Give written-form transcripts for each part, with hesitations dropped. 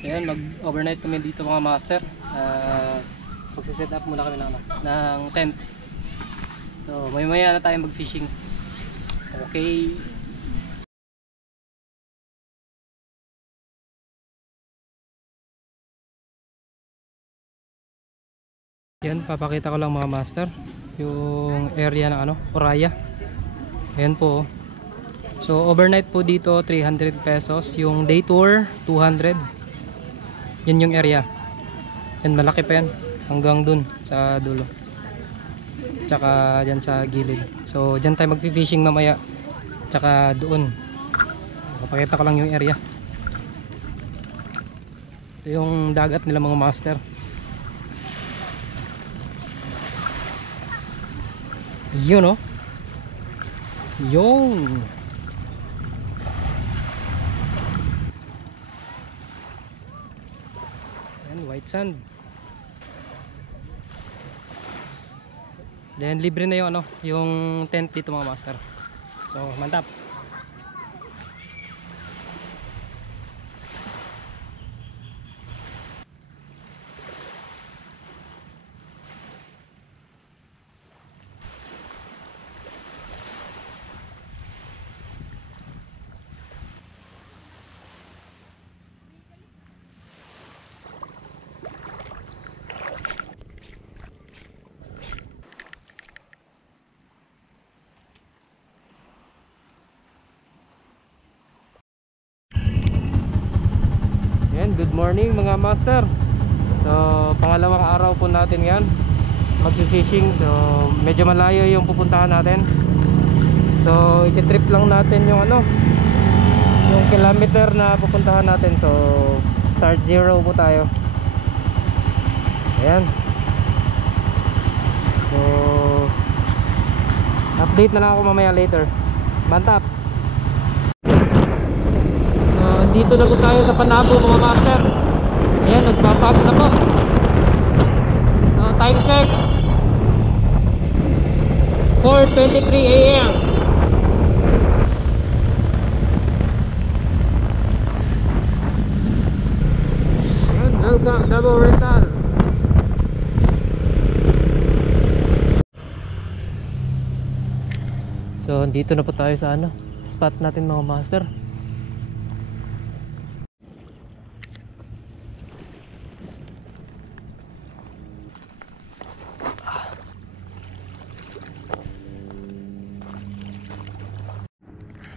Ayan, mag-overnight kami dito mga master. Magsiset up muna kami ng tent. So, maya na tayo mag-fishing. Okay. Yan, papakita ko lang mga master yung area ng Oraya. Ayan po. So overnight po dito 300 pesos, yung day tour 200. Yan yung area. Yan, malaki pa yan hanggang dun sa dulo. Tsaka dyan sa gilid. So dyan tayo magpi-fishing mamaya. Tsaka doon. Papakita ko lang yung area. Ito yung dagat nila mga master. Yun o. Yung white sand. Then libre na yung yung tent dito mga master. So mantap. Good morning mga master. So pangalawang araw po natin yan mag-fishing. So medyo malayo yung pupuntahan natin. So iti-trip lang natin yung yung kilometer na pupuntahan natin. So start 0 po tayo. Ayan. So update na lang ako mamaya later. Mantap. Dito na po tayo sa Panabo mga master. Ayan, nagpapag na po. Time check 4:23 AM. Ayan, welcome Davao Rental. So dito na po tayo sa spot natin mga master.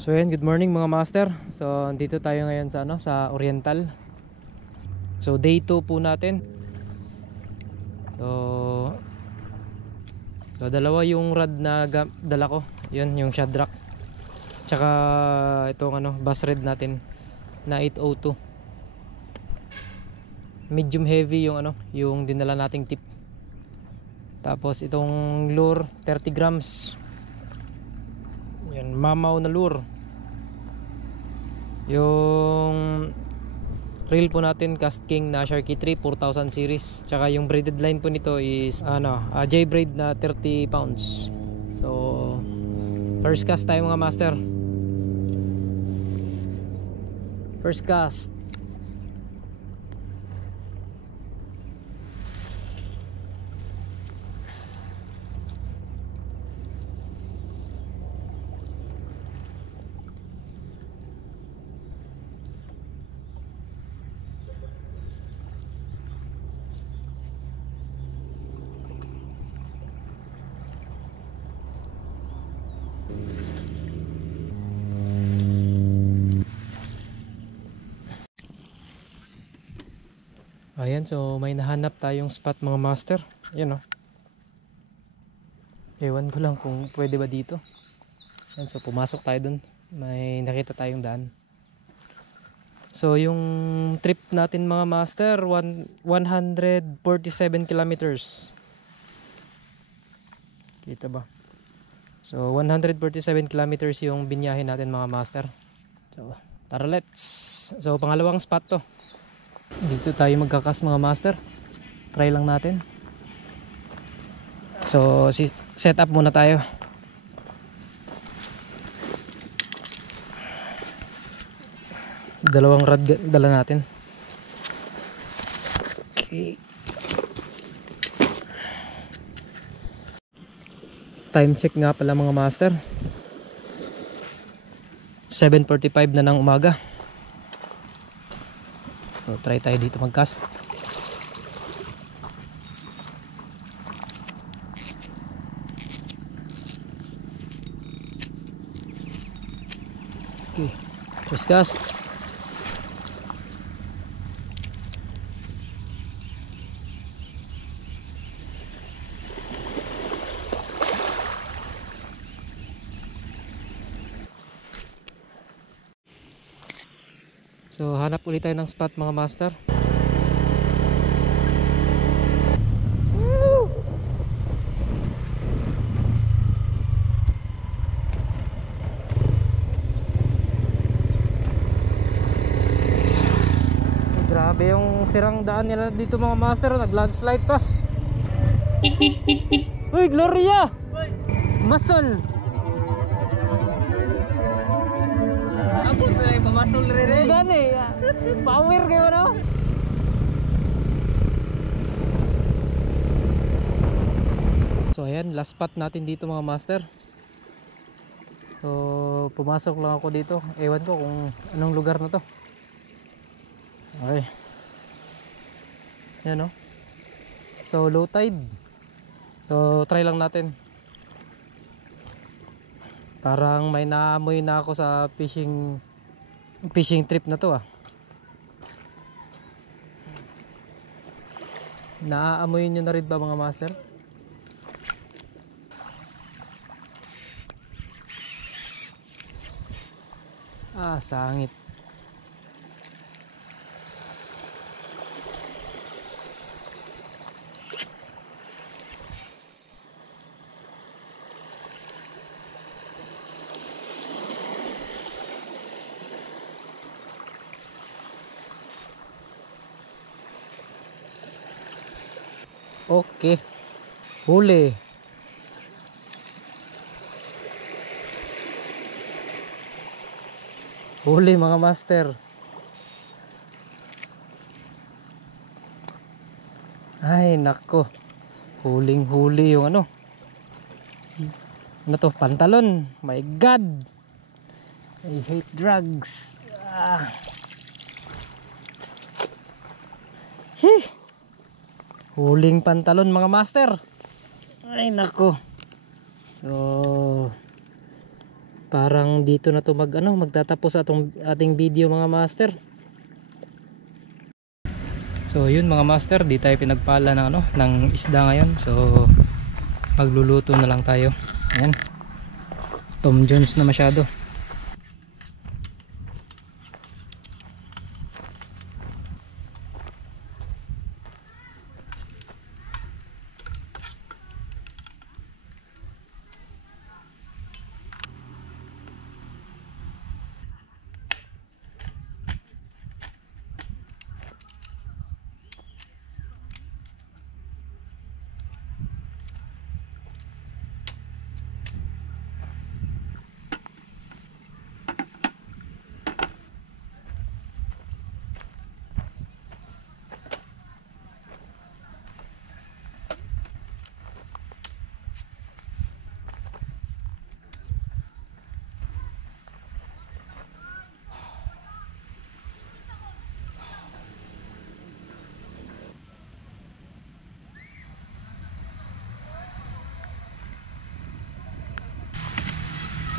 So yan, good morning mga master. So dito tayo ngayon sa sa Oriental. So day 2 po natin. So dalawa yung rod na dala ko. Yun yung Shadrack. Tsaka itong bass rod natin na 802. Medium heavy yung yung dinala nating tip. Tapos itong lure 30 grams. Yan, mamaw na lure. Yung reel po natin Cast King na Sharky 3 4000 series. Tsaka yung braided line po nito is J braid na 30 pounds. So first cast tayo mga master. First cast. Ayan, so may nahanap tayong spot mga master. Ayan ewan ko lang kung pwede ba dito. Ayan, so pumasok tayo dun. May nakita tayong daan. So yung trip natin mga master 147 kilometers. Kita ba? So 147 kilometers yung binyahe natin mga master. So tara, let's. So pangalawang spot to. Dito tayo magkakas mga master. Try lang natin. So set up muna tayo. Dalawang rod dala natin. Okay. Time check nga pala mga master. 7:45 na ng umaga. So try tayo dito mag-cast. Okay, just cast. So hanap ulit tayo ng spot mga master. Woo! Grabe yung sirang daan nila dito mga master, nag-landslide pa. Uy, Gloria! Masol! Ako na yung pamasol rin eh. Gani, power kayo no? So ayan, last spot natin dito mga master. So pumasok lang ako dito. Ewan ko kung anong lugar na to. Okay. Yan no. So low tide. So try lang natin. Parang may naamoy na ako sa fishing trip na to ah. Naaamoy nyo na rin ba mga master? Ah, sangit. Okay. Huli. Huli mga master. Ay nako. Huling huli yung ano. Ano to? Pantalon. My God. I hate drugs. Ah. Hih. Huling pantalon mga master. Ay nako. So parang dito na to magtatapos ating video mga master. So yun mga master, di tayo pinagpala ng isda ngayon. So magluluto na lang tayo. Ayan. Tom Jones na masyado.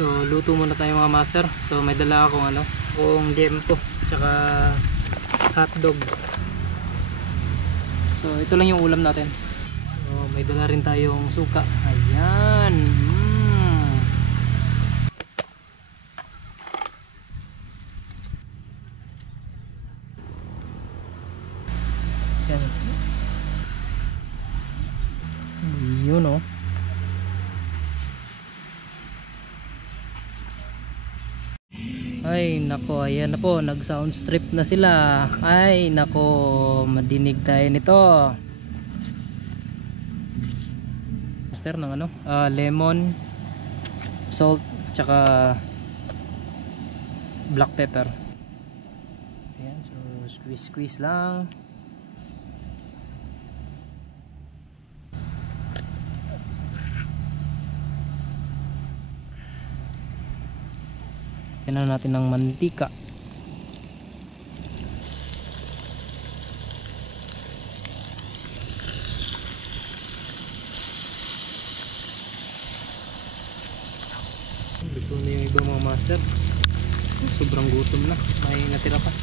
So luto muna tayo mga master. So may dala akong kung liempo tsaka hotdog. So ito lang yung ulam natin. So may dala rin tayong suka. Ayan. Yan. Yun oh. Ay nako, ayan na po, nag sound strip na sila. Ay nako, madinig tayo nito. Master ng lemon, salt, tsaka black pepper. Ayan, so squeeze lang. Lagyan na natin ng mantika. Luto na yung iba mga master. Sobrang gutom na. May natira pa.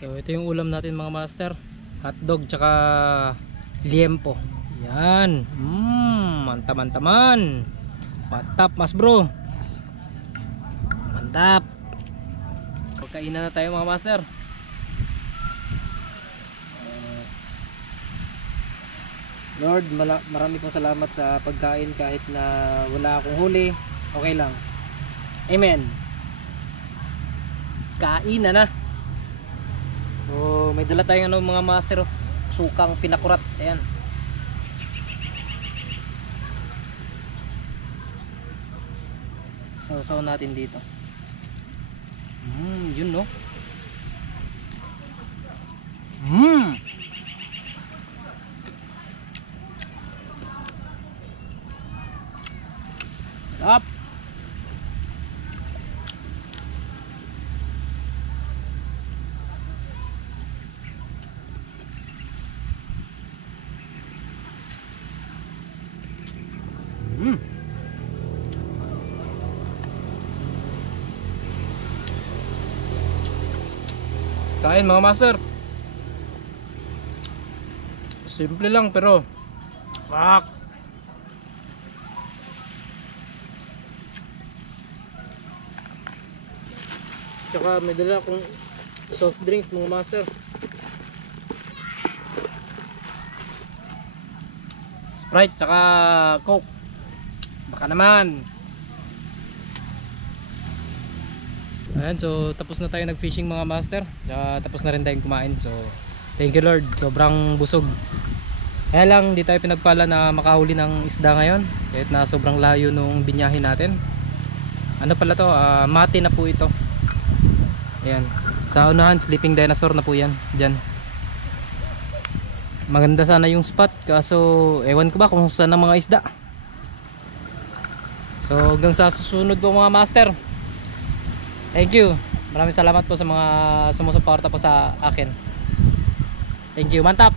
So ito yung ulam natin mga master. Hotdog tsaka liempo. Yan. Mantap-mantaman. Mantap mas bro. Mantap. Pagkainan na tayo mga master. Lord, marami pong salamat sa pagkain kahit na wala akong huli. Okay lang. Amen. Kain na. So may dala tayong mga master. Sukang pinakurat. Ayan. Sausaw natin dito. Yun no. Up. Kain mga master. Simple lang pero wak. Tsaka may dala akong soft drinks mga master. Sprite tsaka Coke. Baka naman. Ayan, so tapos na tayo nag-fishing mga master. Tsaka tapos na rin tayong kumain. So thank you Lord, sobrang busog. Kaya lang di tayo pinagpala na makahuli ng isda ngayon. Kahit na sobrang layo nung binyahin natin. Ano pala to, mati na po ito. Ayan, sa unahan sleeping dinosaur na po yan. Diyan. Maganda sana yung spot, kaso ewan ko ba kung saan ang mga isda. So hanggang sa susunod po mga master. Thank you. Maraming salamat po sa mga sumusuporta po sa akin. Thank you. Mantap.